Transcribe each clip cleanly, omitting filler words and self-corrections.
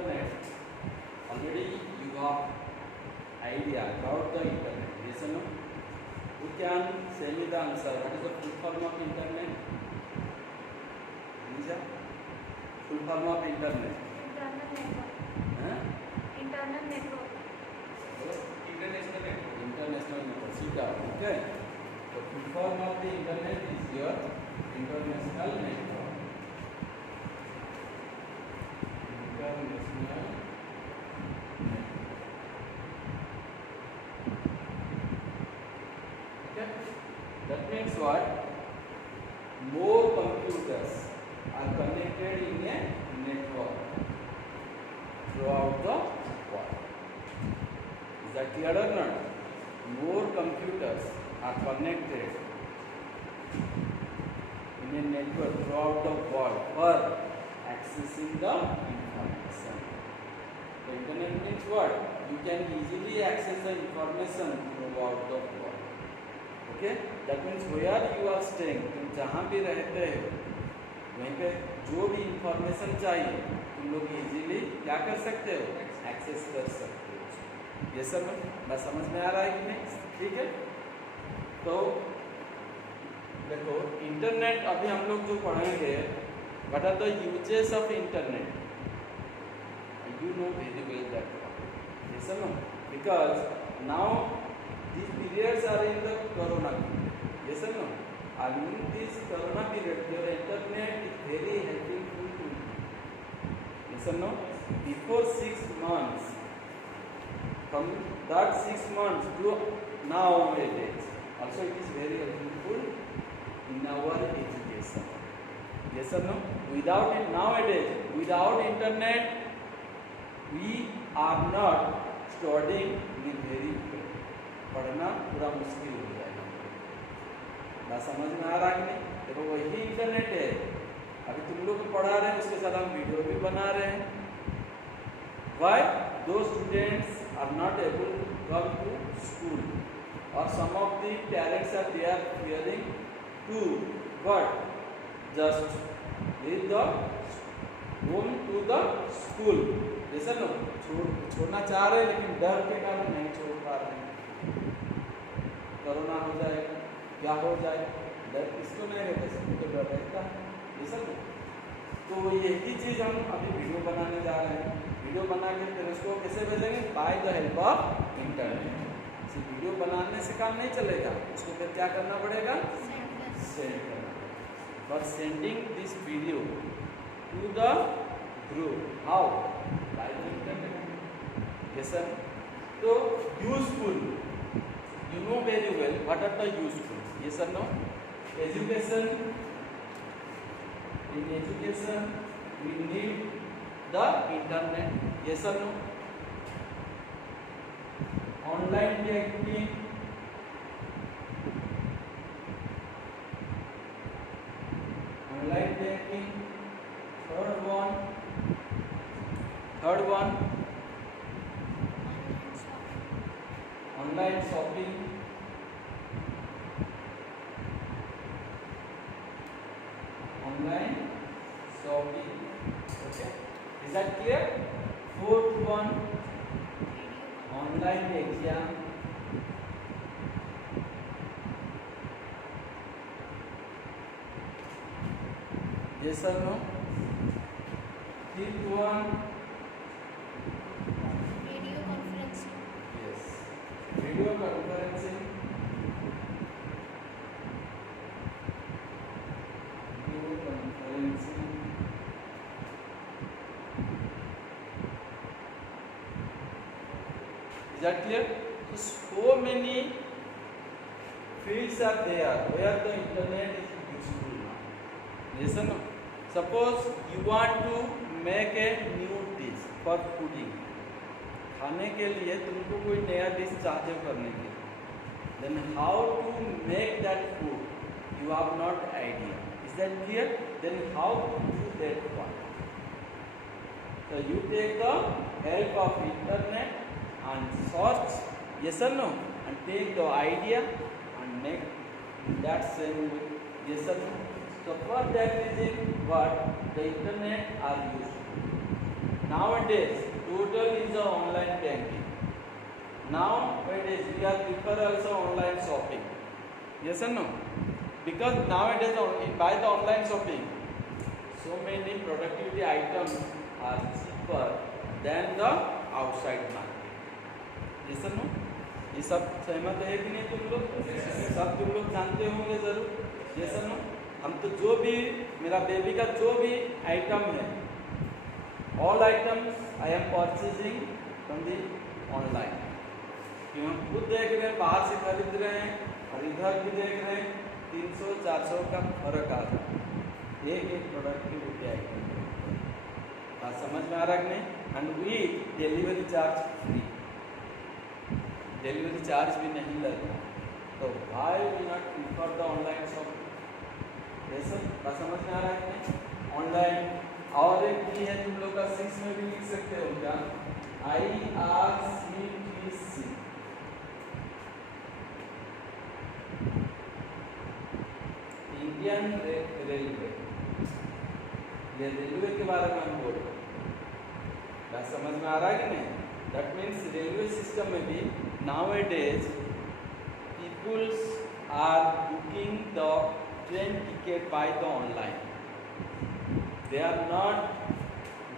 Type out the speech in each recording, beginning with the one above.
internet, already you have idea about the internet. Yes or no? You can say me the answer. What is the full form of internet? Nisha? Full form of internet. Internal network. Huh? Internal network. International network. International network. CETA. Okay. The full form of the internet is your international network. International network. Okay. That means what? More computers are connected in a network throughout the world. Is that clear or not? More computers are connected in a network throughout the world for accessing the information. The internet means what? You can easily access the information throughout the world. Okay? That means where you are staying, तुम जहाँ भी रहते हो वहीं पे जो भी information चाहिए तुम लोग इजीली क्या कर सकते हो? एक्सेस कर सकते हो. ये सब बात समझ में आ रहा है कि नहीं? ठीक है. तो देखो इंटरनेट अभी हम लोग जो पढ़ेंगे, what are the uses of internet. You know very well that one. Yes or no? Because now these periods are in the corona period. Yes or no? And in this corona period, your internet is very helpful to you. Yes or no? Before 6 months, from that 6 months to nowadays, also it is very helpful in our education. Yes or no? Without it nowadays, without internet, we are not studying in very well. पढ़ना पूरा मुश्किल हो जाएगा. बात समझ में आ रहा है कि नहीं? देखो वही इंटरनेट है, अभी तुम लोग पढ़ा रहे हैं, उसके साथ हम वीडियो भी बना रहे हैं. Why? Those students are not able to come to school, or some of the parents are they are fearing to what? Just leave the home to the school. जैसा नो छोड़ना चाह रहे हैं लेकिन डर के कारण नहीं छोड़ पा रहे हैं. कोरोना हो जाएगा, क्या हो जाए, डर किसको नहीं रहता, सबको तो डर रहता है. जैसा नो तो यही चीज़ हम अभी वीडियो बनाने जा रहे हैं. वीडियो बना के फिर उसको कैसे भेजेंगे? By the help of internet. इसी वीडियो बनाने से काम नहीं चलेगा, उसको फिर क्या करना पड़ेगा? सेंड करना. For sending this video to the group, how? By the internet. Yes sir. So useful. You know very well what are the useful. Yes or no? Education. In education, we need the internet. Yes or no? Online banking. Online banking. Third one, online shopping. Online shopping. Okay. Is that clear? Fourth one, online exam. Yes or no? Fifth one, Video conferencing. yes, video conferencing. Video conferencing. Is that clear? So many fields are there where the internet is useful now. Yes or no? Suppose you want to make a new dish for fooding. खाने के लिए तुमको कोई नया dish चाहते हो करने के लिए, then how to make that food? You have not idea. Is that clear? Then how to do that one? So you take the help of internet and search, yes or no, and take the idea and make that same way. Yes or no? So for that reason, what the internet are used. nowadays total is a online banking. Nowadays we are prefer also online shopping. Yes or no? Because nowadays by the online shopping, so many productivity items are cheaper than the outside market. Yes or no? ये सब सहमत है कि नहीं तुम लोग? सब तुम लोग जानते होंगे जरूर. Yes or no? हम तो जो भी मेरा बेबी का जो भी आइटम है, all items I am purchasing from the online. कि हम खुद देख रहे हैं, बाहर से खरीद रहे हैं और इधर भी देख रहे हैं, 300-400 का फर्क आ रहा है एक प्रोडक्ट की रुपये आइटम. बात समझ में आ रहा है कि नहीं? And with delivery charge free, delivery charge भी नहीं लगेगा. तो why we not prefer the online shopping? जैसे बात समझ में आ रहा है कि नहीं? ऑनलाइन और एक भी है, तुम लोग का 6 में भी लिख सकते हो क्या? IRCTC, Indian railway. ये रेलवे के बारे में हम बोल रहे हैं. बात समझ में आ रहा है कि नहीं? दैट मीन्स रेलवे सिस्टम में भी nowadays peoples are booking the train ticket by the online. They are not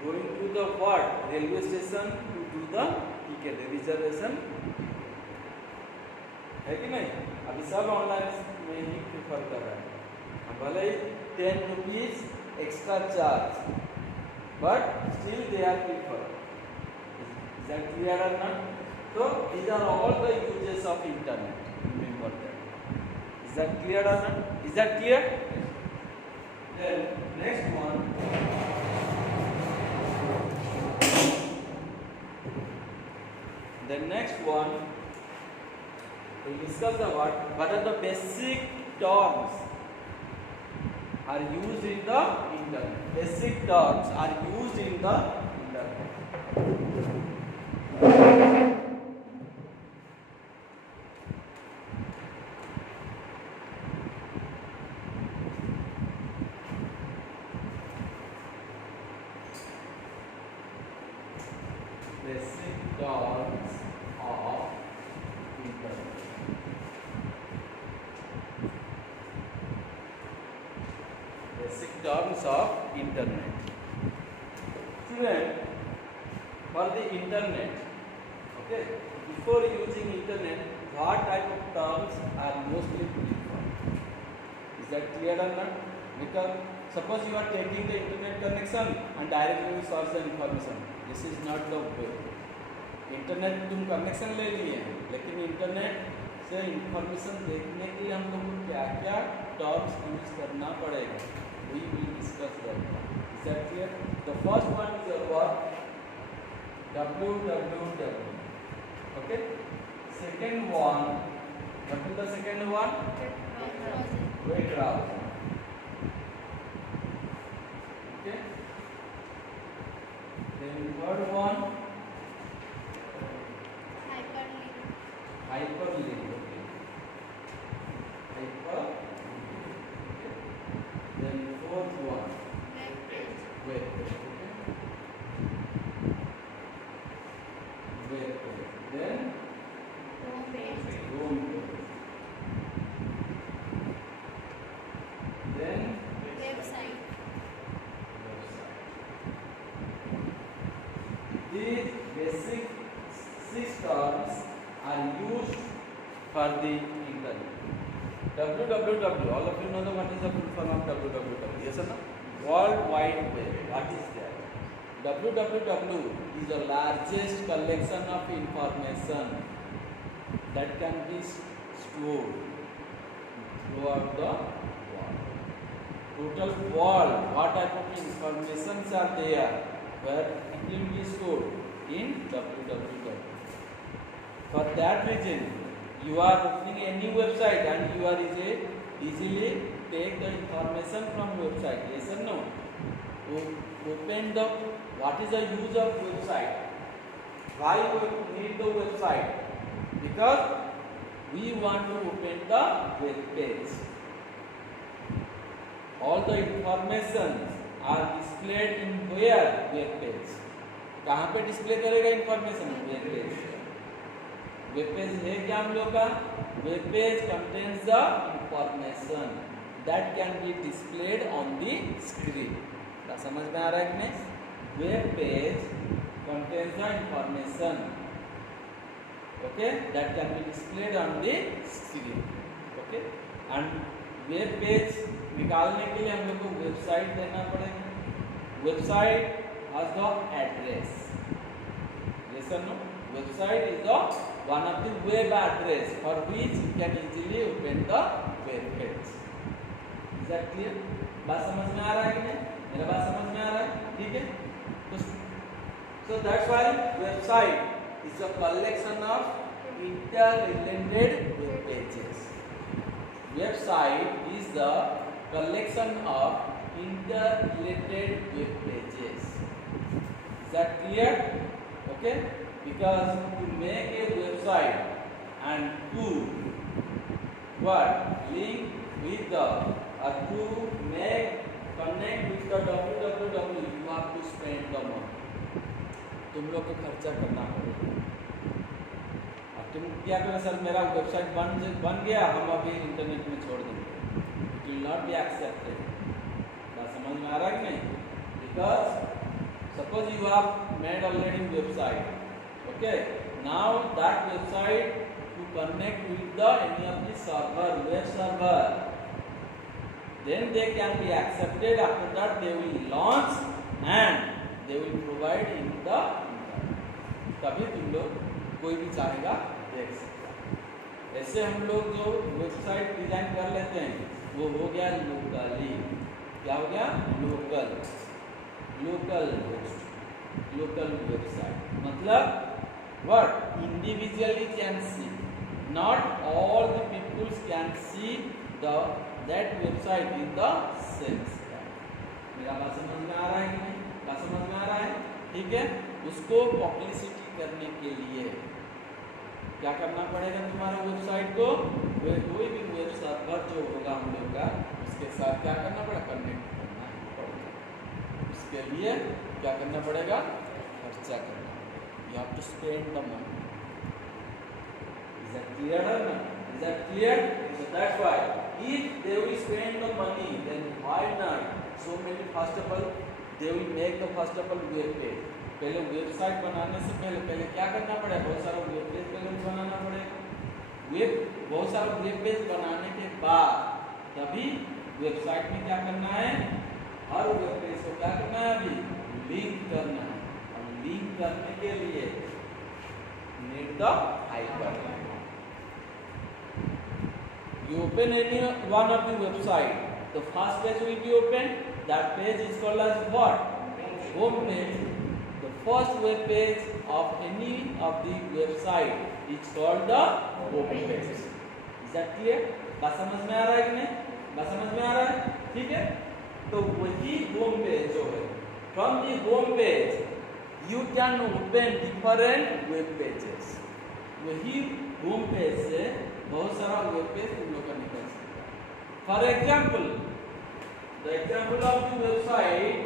going to the what? Railway station to do the ticket reservation. है कि नहीं? अभी सब ऑनलाइन में ही प्रिफर कर रहे हैं. भले ही 10 rupees extra charge, but still they are preferred. Is that clear or not? So these are all the uses of internet. Remember that. Is that clear or not? Is that clear? Then next one. The next one, we discuss the what are the basic terms are used in the internet. Basic terms are used in the internet. Basic terms of internet. Basic terms of internet. Student, for the internet, okay, before using internet, what type of terms are mostly preferred? Is that clear or not? Because suppose you are taking the internet connection and directly you search the information. This is not the way. Internet तुम connection ले लिए हैं, लेकिन internet से information देखने के लिए हम लोग को क्या क्या टर्म्स यूज करना पड़ेगा, we will discuss that. Is that clear? The first one is about www. Okay. Second one, what is the second one? Web browser. Okay. Then third one, hyperlink. Okay. Hyperlink. Okay. Then fourth one, web page. Okay. Web page. Then home page. Then website. These basic 6 terms are used for the internet. www, all of you know the what is the full form of www? Yes or no? World Wide Web. What is that? www is the largest collection of information that can be stored throughout the world. Total world, what type of informations are there where it will be stored in www. For that reason, you are opening any website and you are easily take the information from website. Yes or no? Open the, what is the use of website? Why we need the website? Because we want to open the web page. All the information are displayed in where? Web page. कहाँ पे display करेगा information? Web page. Web page है क्या हम लोग का? Web page contains the information that can be displayed on the screen. क्या समझ में आ रहा है कि नहीं? Web page contains the information, okay, that can be displayed on the screen, okay, and web page निकालने के लिए हम लोग को वेबसाइट देना पड़ेगा। Website has the address, yes or no? Website is the one of the web address for which you can easily open the web page. Is that clear? बात समझ में आ रहा है कि नहीं? मेरा बात समझ में आ रहा है? ठीक है? So that's why website is a collection of interrelated web pages. Website is the collection of interrelated web pages. Is that clear? Okay? Because to make a website and to what? Link with the or to make connect with the www, you have to spend the money. तुम लोग को खर्चा करना पड़ेगा। अब तुम क्या करो, सर मेरा वेबसाइट बन गया, हम अभी इंटरनेट में छोड़ देंगे, it will not be accepted. बात समझ में आ रहा है कि नहीं? Because suppose you have made already website, okay, now that website to connect with the any of the server, web server, then they can be accepted. After that they will launch and they will provide in the internet. तभी तुम लोग कोई भी चाहेगा देख सकता है। ऐसे हम लोग जो वेबसाइट डिजाइन कर लेते हैं वो हो गया लोकली। क्या हो गया? Local host, local website. मतलब what? Individually can see, not all the peoples can see the that website in the same sky। मेरा बात समझ में आ रहा है कि नहीं? बात समझ में आ रहा है? ठीक है? उसको पब्लिसिटी करने के लिए क्या करना पड़ेगा तुम्हारा वेबसाइट को? कोई भी वेब सर्वर जो होगा हम लोग का, उसके साथ क्या करना पड़ेगा? कनेक्ट करना पड़ेगा। उसके लिए क्या करना पड़ेगा? खर्चा करना पड़ेगा। You have to spend the money। Is that clear or not? Is that clear? So that's why if they will spend the money, then why not? So many, first of all, they will make the first of all web page। पहले website बनाने से पहले क्या करना पड़ेगा? बहुत सारा web page पहले बनाना पड़ेगा। बहुत सारा वेब पेज बनाने के बाद तभी वेबसाइट में क्या करना है? हर वेब पेज को क्या करना है? अभी लिंक करना है, और लिंक करने के लिए need the hyperlink. You open any one of the website, the first page will be open. That page is called as what? Home page. The first web page of any of the website is called the home page. Is that clear? बात समझ में आ रहा है कि नहीं? बात समझ में आ रहा है? ठीक है? तो वही home page जो है, from the home page you can open different web pages। वही home page से बहुत सारा वेब पेज तुम लोग का निकल सकता है। For example, the example of the website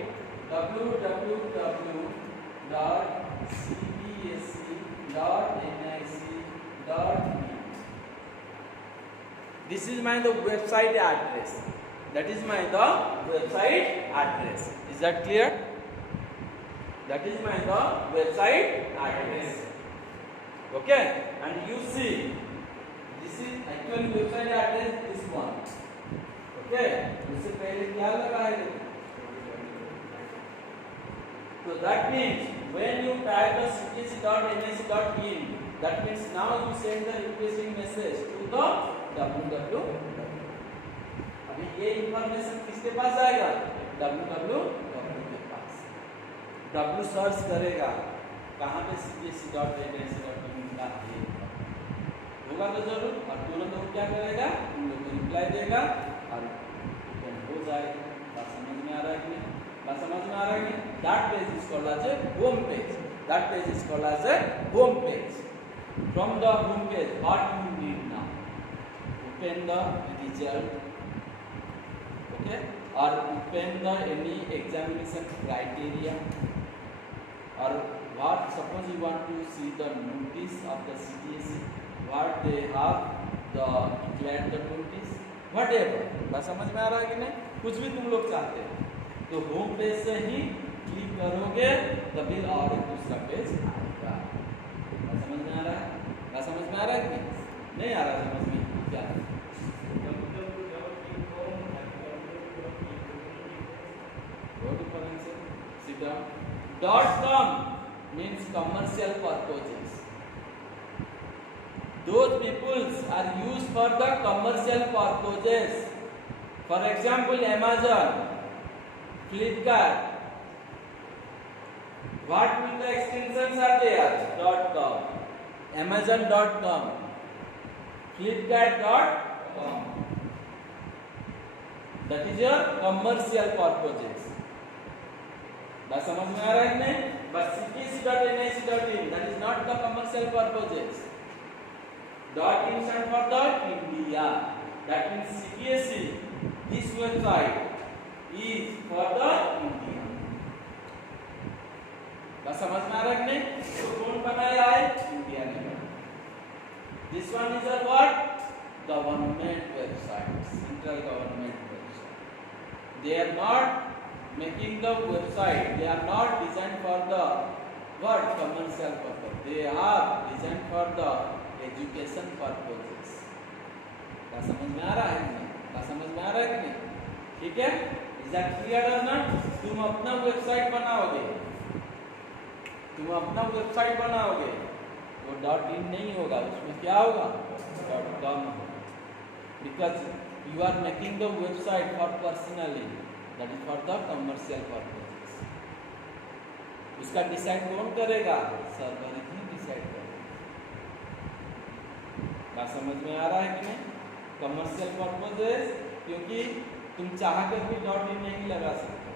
www.cbsc.nic.in। This is my the website address. That is my the website address. Is that clear? That is my the website address. Okay, and you see, this is actual website address, this one। Okay, इससे पहले क्या लगा है? So that means when you type the cbsc.nic.in, that means now you send the requesting message to the www। अभी ये information किसके पास आएगा? www के पास। w सर्च करेगा कहाँ पे cbsc.nic.in का है होगा तो जरूर, और तुरंत वो क्या करेगा? तुम लोग को रिप्लाई देगा और ओपन हो जाएगा। बात समझ में आ रहा है कि नहीं? बात समझ में आ रहा है कि नहीं? That page is called as a home page. That page is called as a home page. From the home page what you need now? Open the result, okay, और open the any examination criteria, और suppose you want to see the notice of the CTSE, what they have the declared the notice, whatever. बात समझ में आ रहा है कि नहीं? कुछ भी तुम लोग चाहते हो तो होम पेज से ही क्लिक करोगे तभी और एक दूसरा पेज आएगा। बात समझ में आ रहा है? बात समझ में आ रहा है कि नहीं आ रहा समझ में? क्या sit down. .com means commercial purposes. Those peoples are used for the commercial purposes. For example, Amazon, Flipkart. What will the extensions are there? .com, Amazon.com, Flipkart.com. That is your commercial purposes. बात समझ में आ रहा है कि नहीं? But ctse.nic.in that is not the commercial purposes. .in stand for the India. That means CTSE, this website is for the India. बात समझ में आ रहा है कि नहीं? तो कौन बनाया है? इंडिया ने बनाया. This one is a what? Government website, central government website. They are not making the website, they are not designed for the what commercial purpose, they are designed for the education purposes. क्या समझ में आ रहा है कि नहीं? क्या समझ में आ रहा है कि नहीं? ठीक है? Is that clear or not? तुम अपना वेबसाइट बनाओगे, तुम अपना वेबसाइट बनाओगे वो .in नहीं होगा, उसमें क्या होगा? .com होगा. Because you are making the website for personally, that is for the commercial purposes. उसका डिसाइड कौन करेगा? सर्वर ही डिसाइड करेगा. बात समझ में आ रहा है कि नहीं? कमर्शियल पर्पसेस, क्योंकि तुम चाह कर भी .in नहीं लगा सकते.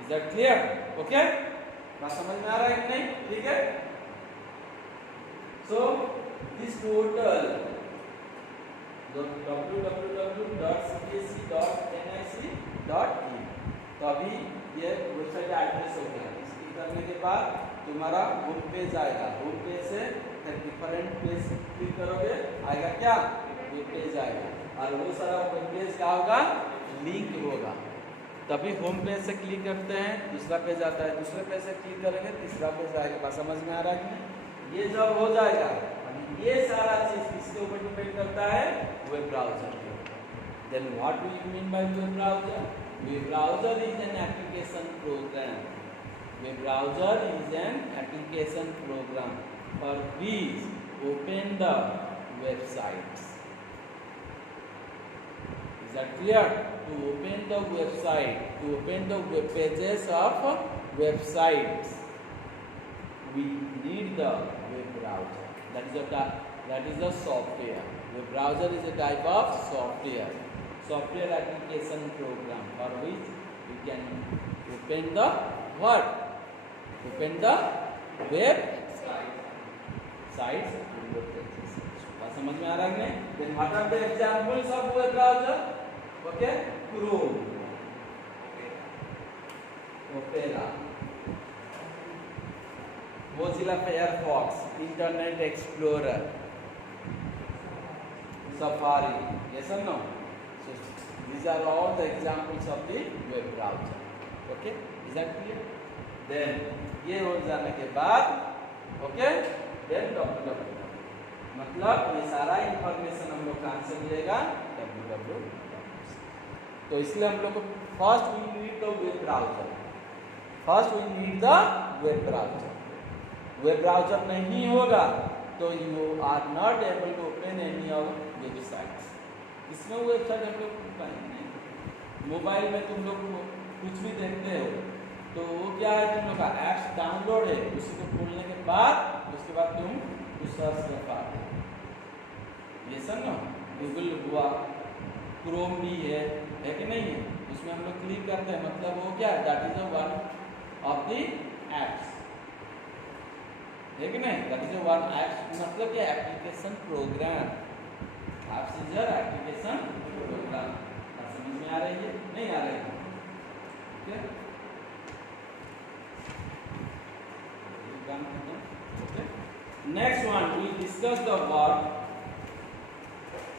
Is that clear? ओके, बात समझ में आ रहा है कि नहीं? ठीक है. So this total www.ctse.nic.in. तो अभी ये वेबसाइट एड्रेस हो गया. इसकी करने के बाद तुम्हारा होम पेज आएगा. होम पेज से डिफरेंट पेज क्लिक करोगे, आएगा क्या? वेब पेज आएगा. और वो सारा वेब पेज क्या होगा? लिंक होगा. तभी होम पेज से क्लिक करते हैं, दूसरा पेज आता है. दूसरे पेज से क्लिक करेंगे, तीसरा पेज आएगा. बात समझ में आ रहा है कि ये जब हो जाएगा, ये सारा चीज किसके ऊपर डिपेंड करता है? वेब ब्राउजर के ऊपर. Then what do you mean by web browser? Web browser is an application program. Web browser is an application program for which open the websites. Is that clear? To open the website, to open the web pages of websites, we need the web browser. That is the software. Web browser is a type of software application program for which we can open the what? Open the web sites and web pages. बात समझ में आ रहा है कि नहीं? Then what are the examples of web browser? Okay, Chrome, Opera, Mozilla Firefox, Internet Explorer, Safari. Yes or no? So these are all the examples of the web browser. Okay, is that clear? Then ये हो जाने के बाद okay, then www. मतलब ये सारा information हम लोग कहाँ से मिलेगा? www. तो इसलिए हम लोग को first we need the web browser. First we need the web browser. Web browser नहीं होगा तो you are not able to open any of websites. इसमें वेबसाइट हम लोग कहीं नहीं. मोबाइल में तुम लोग कुछ भी देखते हो तो वो क्या है? तुम लोग का ऐप्स डाउनलोड है, उसी को खोलने के बाद उसके बाद तुम कुछ सर्च कर पाते हो. ये सब ना गूगल हुआ, क्रोम भी है कि नहीं है? उसमें हम लोग क्लिक करते हैं, मतलब वो क्या? That is one of the apps, है कि नहीं? दैट इज वन एप्स मतलब क्या? Application program. Apps is your application program. समझ में आ रही है? नहीं आ रही है? ठीक है. Next one, we discuss the verb